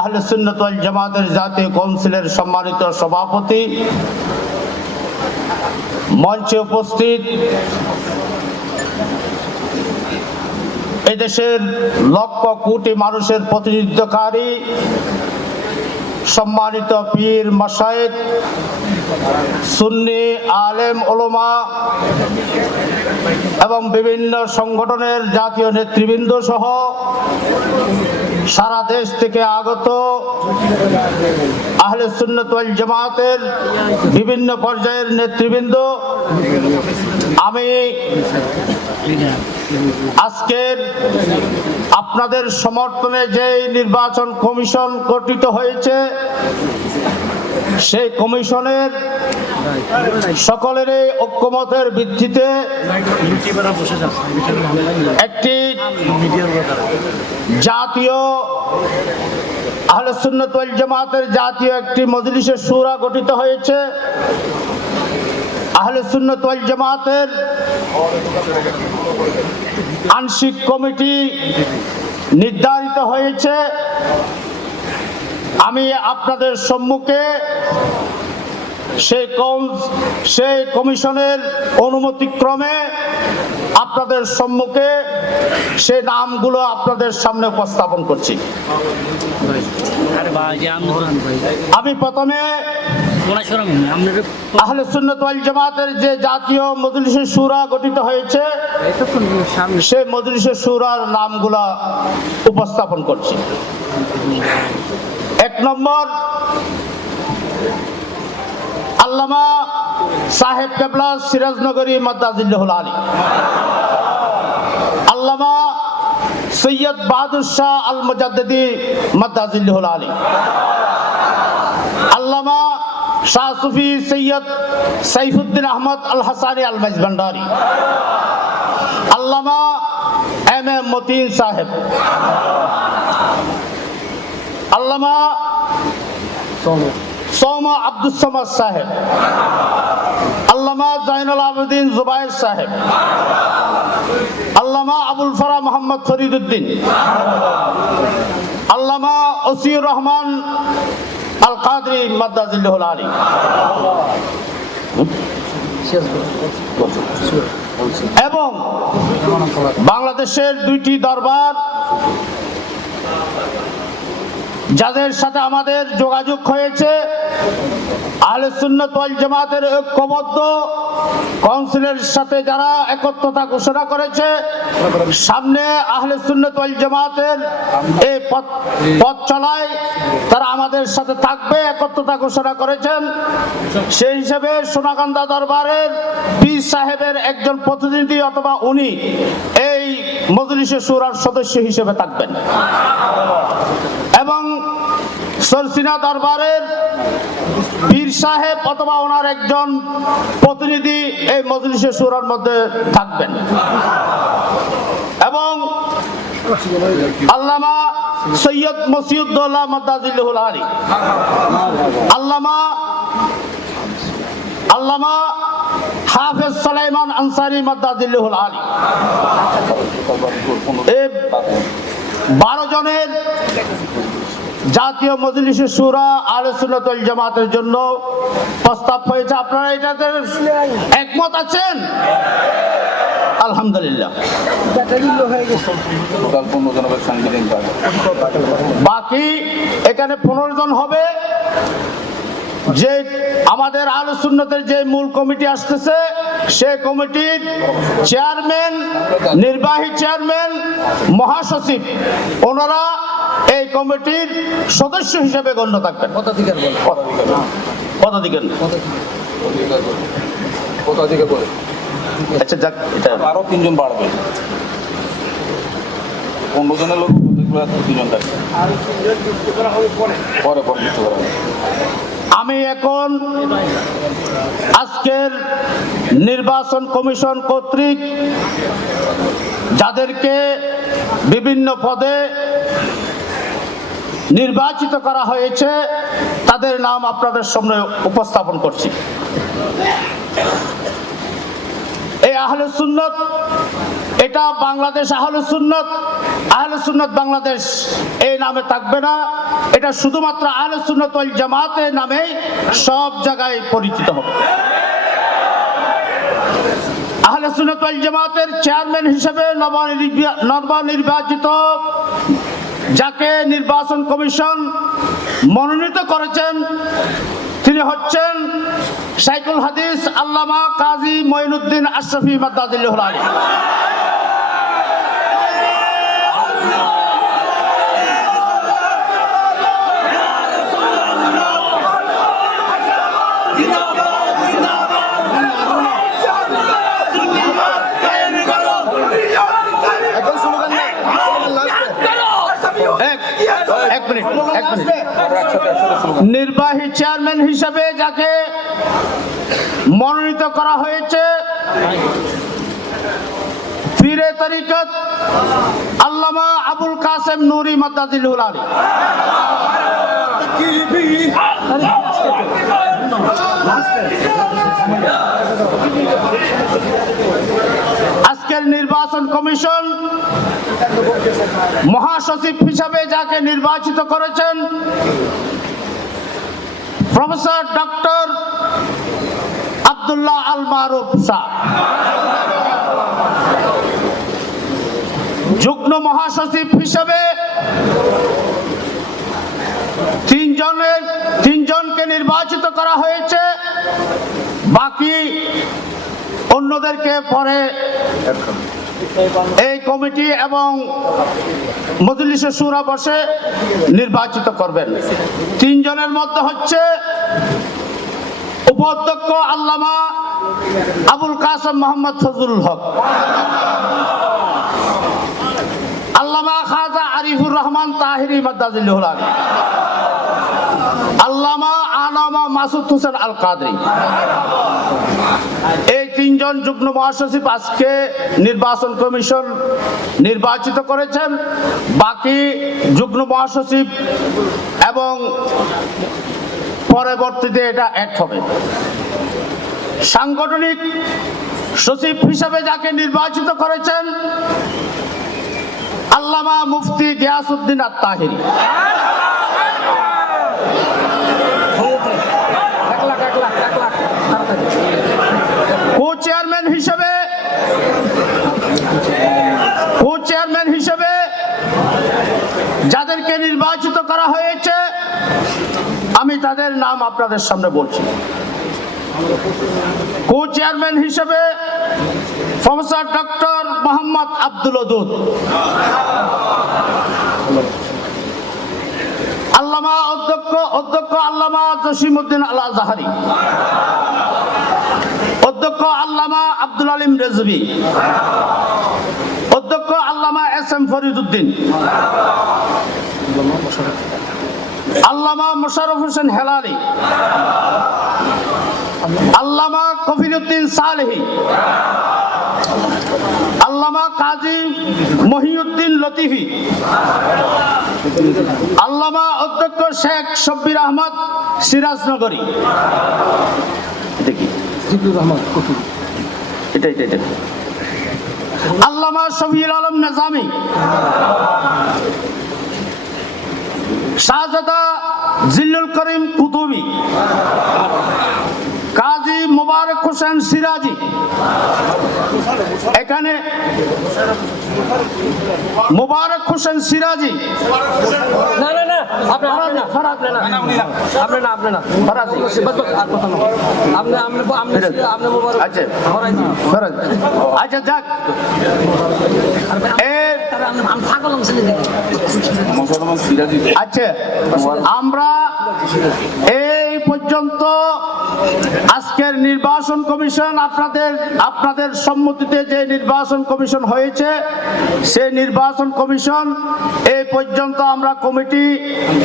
আহলে সুন্নত ওয়াল জামাতের জাতীয় কাউন্সিলের সম্মানিত সভাপতি মঞ্চে উপস্থিত এদেশের লক্ষ কোটি মানুষের প্রতিনিধিত্বকারী সম্মানিত পীর মাসায়েক সুন্নি আলেম ওলমা এবং বিভিন্ন সংগঠনের জাতীয় নেতৃবৃন্দ সহ সারা দেশ থেকে আগত আহলে সুন্নতল জামাতের বিভিন্ন পর্যায়ের নেতৃবৃন্দ, আমি আজকের আপনাদের সমর্থনে যে নির্বাচন কমিশন গঠিত হয়েছে সেই কমিশনের সকলেরই ঐক্যমতের ভিত্তিতে একটি জাতীয় আহলে জামাতের জাতীয় একটি মজলিসের সুরা গঠিত হয়েছে। আহলে জামাতের আংশিক কমিটি নির্ধারিত হয়েছে। আমি আপনাদের সম্মুখে সেই সেই কমিশনের অনুমতিক্রমে আপনাদের সম্মুখে সেই নামগুলো আপনাদের সামনে উপস্থাপন করছি। আমি প্রথমে আহলে সুন্নত ওয়াল জামাতের যে জাতীয় মজলিসের সুরা গঠিত হয়েছে, সেই মজলিসের সুরার নামগুলা উপস্থাপন করছি। এক নম্বর। আল্লামা সাহেব কেবলা সিরাজনগরী মাদ্দাজিল্লাহুল আলী। আল্লামা সৈয়দ বাহাদুর শাহ আল মুজাদ্দিদি মাদ্দাজিল্লাহুল আলী। আল্লামা শাহ সুফি সৈয়দ আহমদ আল হাসানি আল মাইজ আল্লামা এম এম মতিন সাহেব। আল্লামা সৌমা। আব্দুল সামাদ সাহেব। আল্লামা জাইনুল আবেদিন জুবাইর সাহেব। আল্লামা আবুল ফারা মোহাম্মদ ফরিদুদ্দিন। আল্লামা ওসিউর রহমান আল কাদরি মাদ্দাজিল্লাহুল আলী। এবং বাংলাদেশের দুইটি দরবার যাদের সাথে আমাদের যোগাযোগ হয়েছে আলসুন্নত জামাতের ঐক্যবদ্ধ কাউন্সিলের সাথে যারা একত্রতা ঘোষণা করেছে, সামনে আহলে সুন্নত ওয়াল জামাতের এই পথ পথ চলায় তারা আমাদের সাথে থাকবে, একত্রতা ঘোষণা করেছেন। সেই হিসেবে সোনাকান্দা দরবারের পীর সাহেবের একজন প্রতিনিধি অথবা উনি এই মজলিসে সুরার সদস্য হিসেবে থাকবেন। এবং সরসিনা দরবারের পীর সাহেব অথবা ওনার একজন প্রতিনিধি এই মজলিসে সুরার মধ্যে থাকবেন। এবং আল্লামা সৈয়দ মসিউদ্দৌল্লাহ মাদ্দাজিল্লাহুল আলী আল্লামা আল্লামা হাফেজ সালাইমান আনসারি মাদ্দাজিল্লাহুল আলী বারো জনের জাতীয় মজলিসে সুরা আলোচনাতল জামাতের জন্য প্রস্তাব হয়েছে। আপনারা এটাতে একমত আছেন? আলহামদুলিল্লাহ। বাকি এখানে হবে। যে আমাদের যে মূল কমিটি আসতেছে, সে কমিটির চেয়ারম্যান, নির্বাহী চেয়ারম্যান, মহাসচিব, ওনারা এই কমিটির সদস্য হিসেবে গণ্য থাকবেন। পদাধিকার বলে। আচ্ছা যাক এটা আরও তিনজন বাড়বে। পনেরো জনের লোক থাকবে। পরে পরে যুক্ত করা আমি এখন আজকের নির্বাচন কমিশন কর্তৃক যাদেরকে বিভিন্ন পদে নির্বাচিত করা হয়েছে, তাদের নাম আপনাদের সামনে উপস্থাপন করছি। এই আহলে সুন্নত, এটা বাংলাদেশ আহলে সুন্নত আহলে সুন্নত বাংলাদেশ এই নামে থাকবে না। এটা শুধুমাত্র আহলে সুন্নত ওয়াল জামাতের নামে সব জায়গায় পরিচিত হবে। আহলে সুন্নত ওয়াল জামাতের চেয়ারম্যান হিসেবে নবনির্বা- নবনির্বাচিত যাকে নির্বাচন কমিশন মনোনীত করেছেন, তিনি হচ্ছেন সাইকুল হাদিস আল্লামা কাজী মঈনুদ্দিন আশরাফি মাদ্দাজিল্লাহুল আলী এক এক মিনিট এক মিনিট নির্বাহী চেয়ারম্যান হিসেবে যাকে মনোনীত করা হয়েছে পীরে তরিকত আল্লামা আবুল কাসেম নুরি মাদ্দাজিল আজকের নির্বাচন কমিশন মহাসচিব হিসাবে যাকে নির্বাচিত করেছেন প্রফেসর ডক্টর আব্দুল্লাহ আল মারুফ শাহ। যুগ্ম মহাসচিব হিসাবে তিনজনের তিনজনকে নির্বাচিত করা হয়েছে। বাকি অন্যদেরকে পরে এই কমিটি এবং মজলিসে সুরা বসে নির্বাচিত করবেন। তিনজনের মধ্যে হচ্ছে উপাধ্যক্ষ আল্লামা আবুল কাসম মোহাম্মদ ফজলুল হক। আল্লামা খাজা আরিফুর রহমান তাহিরি আনামা মাসুদ হোসেন আল কাদরি এই তিনজন যুগ্ম মহাসচিব আজকে নির্বাচন কমিশন নির্বাচিত করেছেন। বাকি যুগ্ম মহাসচিব এবং পরবর্তীতে এটা এক হবে। সাংগঠনিক সচিব হিসাবে যাকে নির্বাচিত করেছেন আল্লামা মুফতি গিয়াসউদ্দিন আত্মাহিরি কো চেয়ারম্যান হিসেবে কো চেয়ারম্যান হিসেবে যাদেরকে নির্বাচিত করা হয়েছে, আমি তাদের নাম আপনাদের সামনে বলছি। কো চেয়ারম্যান হিসেবে প্রফেসর ডক্টর মোহাম্মদ আব্দুল ওদুদ। আল্লামা অধ্যক্ষ অধ্যক্ষ আল্লামা জসিমউদ্দিন আল আজহারি অধ্যক্ষ আল্লামা আব্দুল আলিম রেজবি অধ্যক্ষ আল্লামা এস এম ফরিদুদ্দিন আল্লামা মোশারফ হোসেন হেলালি, আল্লামা কফিলুদ্দিন সালেহি, আল্লামা কাজী মহিউদ্দিন লতিফি, আল্লামা অধ্যক্ষ শেখ শব্বির আহমদ সিরাজনগরী। দেখি। এটা এটা এটা আল্লামা শফিউল আলম নেজামি শাহজাদা জিল্লুল করিম কুতুবি কাজী মুবারক হোসেন সিরাজি। এখানে মুবারক হোসেন সিরাজি। না না না আপনি আপনি না আপনি না আপনি না আপনি না ফরাজি। বাস বাস আর কথা না। আপনি আপনি আপনি আপনি মোবারক আচ্ছা। ফরাজি। আচ্ছা যাক। আচ্ছা আমরা এই পর্যন্ত আজকের নির্বাচন কমিশন আপনাদের আপনাদের সম্মতিতে যে নির্বাচন কমিশন হয়েছে, সেই নির্বাচন কমিশন এই পর্যন্ত আমরা কমিটি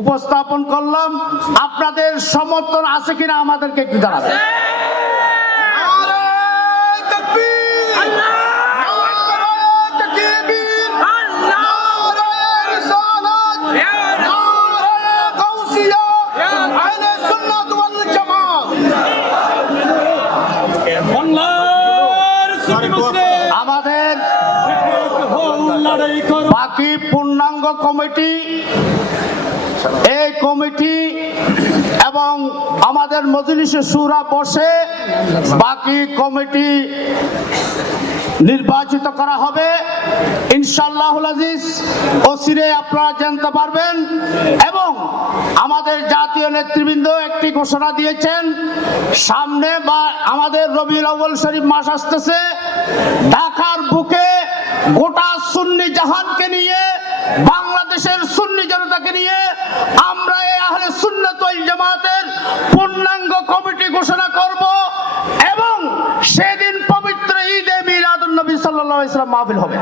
উপস্থাপন করলাম। আপনাদের সমর্থন আছে কিনা আমাদেরকে একটু জানাবেন। কমিটি এই কমিটি এবং আমাদের মজলিসে সুরা বসে বাকি কমিটি নির্বাচিত করা হবে। ইনশাল্লাহুল আজিজ আপনারা জানতে পারবেন এবং আমাদের জাতীয় নেতৃবৃন্দ একটি ঘোষণা দিয়েছেন, সামনে বা আমাদের রবিউল আউ্বল শরীফ মাস আসতেছে, ঢাকার বুকে গোটা সুন্নি জাহানকে নিয়ে বাংলাদেশের সুন্নি জনতাকে নিয়ে আমরা এই আহলে সুন্নতল জামাতের পূর্ণাঙ্গ কমিটি ঘোষণা করব এবং সেদিন পবিত্র ঈদে মিলাদুল নবী সাল্লাল্লাহু আলাইহি ওয়াসাল্লাম মাহফিল হবে।